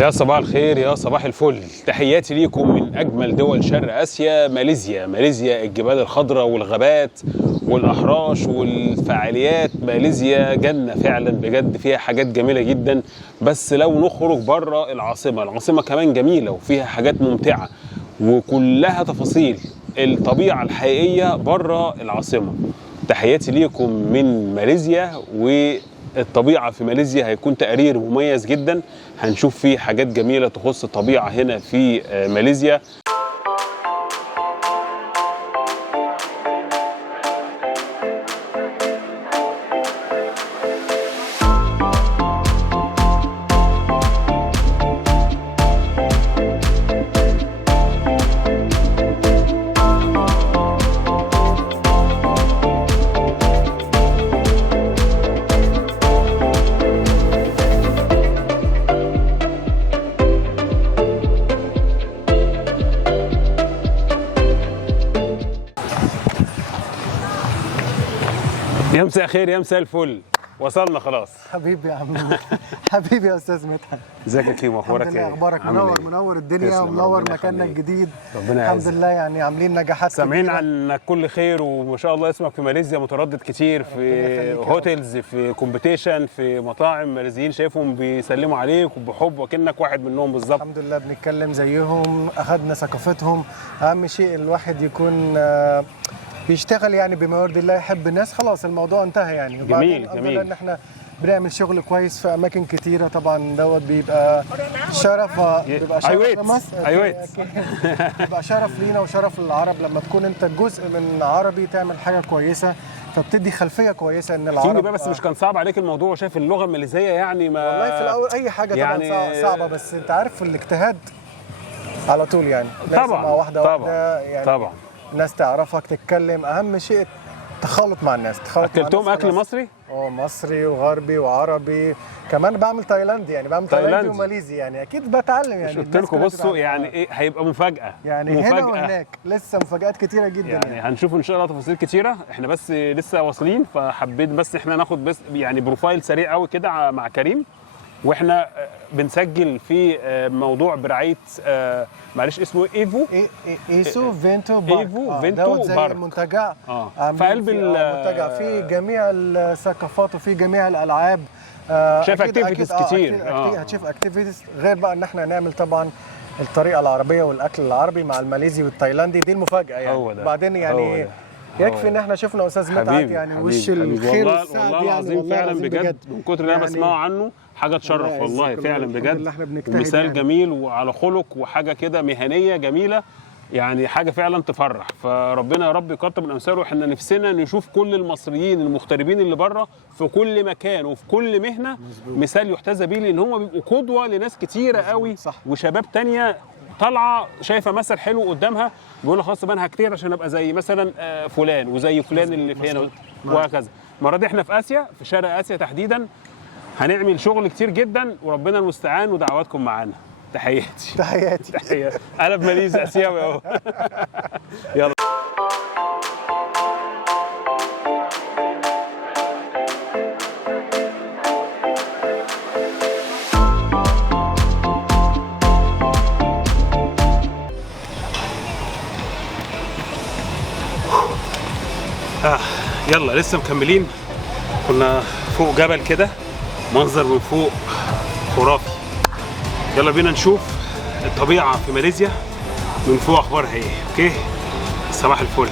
يا صباح الخير، يا صباح الفل. تحياتي ليكم من أجمل دول شرق آسيا، ماليزيا. ماليزيا الجبال الخضراء والغابات والأحراش والفعاليات. ماليزيا جنة فعلا بجد، فيها حاجات جميلة جدا. بس لو نخرج بره العاصمة كمان جميلة وفيها حاجات ممتعة وكلها تفاصيل. الطبيعة الحقيقية بره العاصمة. تحياتي ليكم من ماليزيا، والطبيعة في ماليزيا هيكون تقرير مميز جدا. هنشوف فيه حاجات جميلة تخص الطبيعة هنا في ماليزيا. يا مساء خير، يا مساء الفل. وصلنا خلاص. حبيبي يا عم حبيبي يا استاذ مدحت. ازيك يا كيمو؟ اخبارك ايه؟ اخبارك منور الدنيا ومنور مكاننا الجديد. ربنا الحمد لله، يعني عاملين نجاحات سامعين عنك كل خير، وما شاء الله اسمك في ماليزيا متردد كتير في هوتيلز، في كومبيتيشن، في مطاعم ماليزيين شايفهم بيسلموا عليك وبحب وكأنك واحد منهم بالظبط. الحمد لله، بنتكلم زيهم، اخذنا ثقافتهم. اهم شيء الواحد يكون بيشتغل يعني بما يرضي الله، يحب الناس، خلاص الموضوع انتهى يعني. جميل جميل ان احنا بنعمل شغل كويس في اماكن كتيره، طبعا دوت بيبقى شرف، بيبقى شرف لمصر، بيبقى شرف لينا وشرف للعرب لما تكون انت جزء من عربي تعمل حاجه كويسه، فبتدي خلفيه كويسه ان العرب. بس مش كان صعب عليك الموضوع؟ شايف اللغه الماليزيه يعني ما والله في الاول اي حاجه يعني طبعا صعبه، بس انت عارف الاجتهاد على طول يعني. طبعا واحده يعني طبعا الناس تعرفك تتكلم. اهم شيء تخلط مع الناس، اكلتهم اكل مصري؟ مصري وغربي وعربي، كمان بعمل تايلاندي، يعني بعمل تايلاندي وماليزي، يعني اكيد بتعلم يعني. قلت لكم بصوا يعني ايه، هيبقى مفاجاه يعني هنا وهناك، لسه مفاجآت كتيره جدا يعني هنشوف ان شاء الله تفاصيل كتيره. احنا بس لسه واصلين، فحبيت بس احنا ناخد بس يعني بروفايل سريع قوي كده مع كريم، واحنا بنسجل في موضوع برعايه معلش اسمه ايفو فينتو بارك. فينتو بارك المنتجع في قلب المنتجع، في جميع الثقافات وفي جميع الالعاب. شايف اكتيفيتيز كتير. هتشوف اكتيفيتيز، غير بقى ان احنا نعمل طبعا الطريقه العربيه والاكل العربي مع الماليزي والتايلاندي. دي المفاجاه يعني. بعدين يعني يكفي ان احنا شفنا استاذ مدحت يعني وش الخير والسعد، والله العظيم فعلا بجد من كتر اللي انا بسمعه عنه حاجه تشرف والله فعلا بجد. ومثال يعني جميل وعلى خلق وحاجه كده مهنيه جميله، يعني حاجه فعلا تفرح. فربنا يا رب يكتر من امثاله. احنا نفسنا نشوف كل المصريين المغتربين اللي بره في كل مكان وفي كل مهنه مثال يحتذى بيه، لان هم بيبقوا قدوه لناس كتيره قوي وشباب تانيه طالعه شايفه مثل حلو قدامها، بيقول خلاص طب انا هجتهد عشان ابقى زي مثلا فلان وزي فلان اللي في هنا وهكذا. المره دي احنا في اسيا، في شرق اسيا تحديدا، هنعمل شغل كتير جدا وربنا المستعان، ودعواتكم معانا. تحياتي انا بماليزيا اسيوي اهو. يلا يلا لسه مكملين. كنا فوق جبل كده، منظر من فوق خرافي. يلا بينا نشوف الطبيعة في ماليزيا من فوق اخبارها ايه. اوكي، صباح الفل.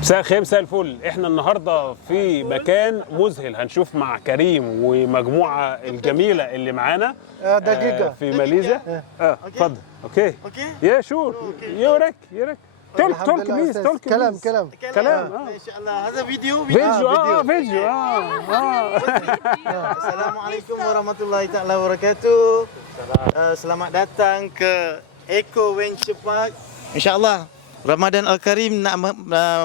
مساء الخير، مساء الفل. احنا النهارده في مكان مذهل، هنشوف مع كريم ومجموعه الجميله اللي معانا دقيقه في ماليزيا. اتفضل. اوكي يا شور يورك تولك بليز تولك كلام ان شاء الله هذا فيديو فيديو Assalamualaikum warahmatullahi taala wabarakatuh. Selamat datang ke Eco Venture Park. InsyaAllah Ramadan Al-Karim nak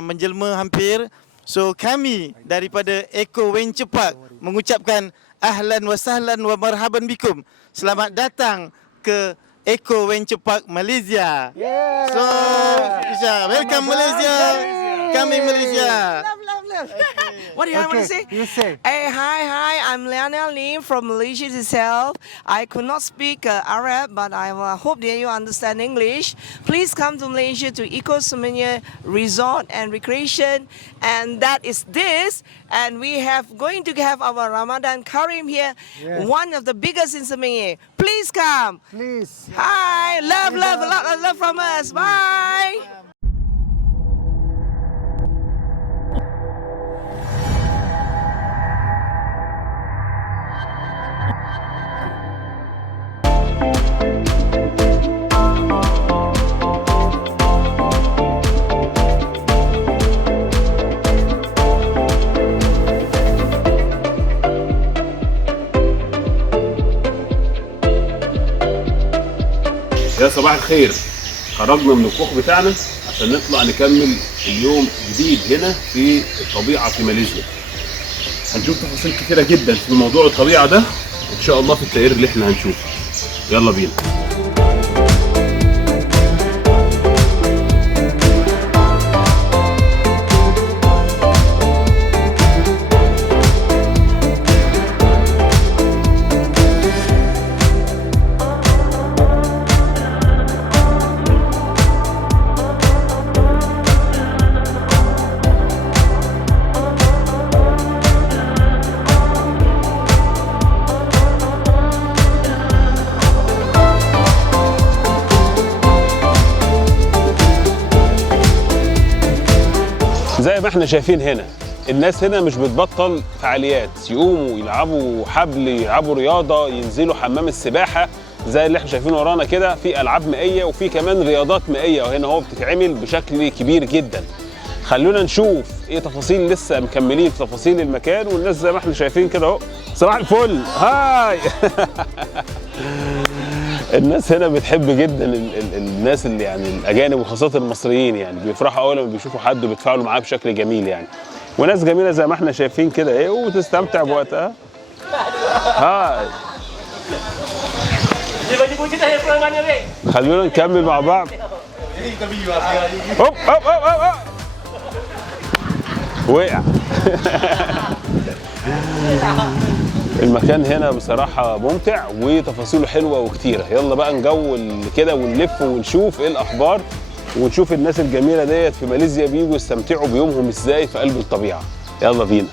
menjelma hampir. So kami daripada Eco Venture Park mengucapkan ahlan wa sahlan wa marhaban bikum. Selamat datang ke Eco Venture Park Malaysia. So insya welcome Malaysia. Coming Malaysia. Love. What do you want to say? You say. Hey, hi. I'm Lionel Lim from Malaysia itself. I could not speak Arab, but I hope that you understand English. Please come to Malaysia to Eco Semenyih Resort and Recreation, and that is this. And we have going to have our Ramadan Karim here, one of the biggest in Semenyih. Please come. Please. Hi, love, a lot of love from us. Bye. يا صباح الخير. خرجنا من الكوخ بتاعنا عشان نطلع نكمل اليوم جديد هنا في الطبيعة في ماليزيا. هنشوف تفاصيل كتيرة جدا في موضوع الطبيعة ده ان شاء الله في التغيير اللي احنا هنشوفه. يلا بينا. زي ما احنا شايفين هنا الناس هنا مش بتبطل فعاليات، يقوموا يلعبوا حبل، يلعبوا رياضه، ينزلوا حمام السباحه زي اللي احنا شايفينه ورانا كده، في العاب مائيه وفي كمان رياضات مائيه، وهنا هو بتتعمل بشكل كبير جدا. خلونا نشوف ايه تفاصيل، لسه مكملين في تفاصيل المكان، والناس زي ما احنا شايفين كده اهو. صباح الفل. هاي. الناس هنا بتحب جدا الناس اللي يعني الاجانب وخاصه المصريين، يعني بيفرحوا اول لما بيشوفوا حد وبيتفاعلوا معاه بشكل جميل يعني. وناس جميله زي ما احنا شايفين كده ايه، وتستمتع بوقتها. هاي. خلونا نكمل مع بعض. هوب هوب هوب هوب. وقع. المكان هنا بصراحة ممتع وتفاصيله حلوة وكتيرة. يلا بقى نجول كده ونلف ونشوف ايه الأخبار، ونشوف الناس الجميلة ديت في ماليزيا بيجوا يستمتعوا بيومهم ازاي في قلب الطبيعة. يلا بينا.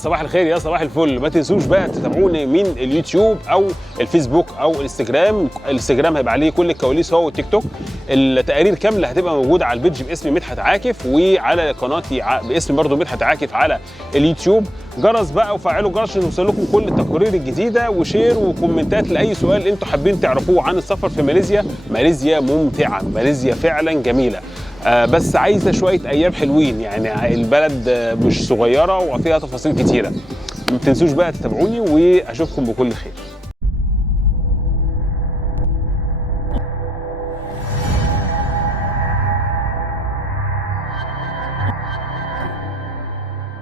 صباح الخير يا صباح الفل. ما تنسوش بقى تتابعوني من اليوتيوب او الفيسبوك او الانستجرام هيبقى عليه كل الكواليس هو والتيك توك. التقارير كامله هتبقى موجوده على البيدج باسم مدحت عاكف، وعلى قناتي باسم برضو مدحت عاكف على اليوتيوب. جرس بقى وفعلوا الجرس عشان يوصل لكم كل التقارير الجديده، وشير وكومنتات لاي سؤال انتوا حابين تعرفوه عن السفر في ماليزيا. ماليزيا ممتعه، ماليزيا فعلا جميله، بس عايزه شويه ايام حلوين، يعني البلد مش صغيره وفيها تفاصيل كتيره. ما تنسوش بقى تتابعوني واشوفكم بكل خير.